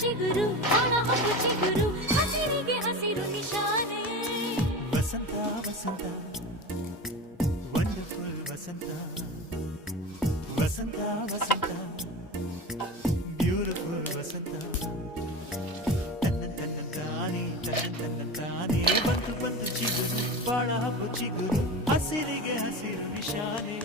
ಚಿಗುರು ಬಾಳ ಹಬ್ಬ ಚಿಗುರು ಹಸಿರಿಗೆ ಹಸಿರು ನಿಶಾನೆ ವಸಂತ ವಸಂತ ವಂಡರ್ಫುಲ್ ವಸಂತ ವಸಂತ ವಸಂತ ಬ್ಯೂಟಿಫುಲ್ ವಸಂತ ತನ್ನ ತನ್ನ ತಾನೇ ಬಂತು ಬಂತು ಚಿಗುರು ಬಾಳ ಹಬ್ಬ ಚಿಗುರು ಹಸಿರಿಗೆ ಹಸಿರು ನಿಶಾನೆ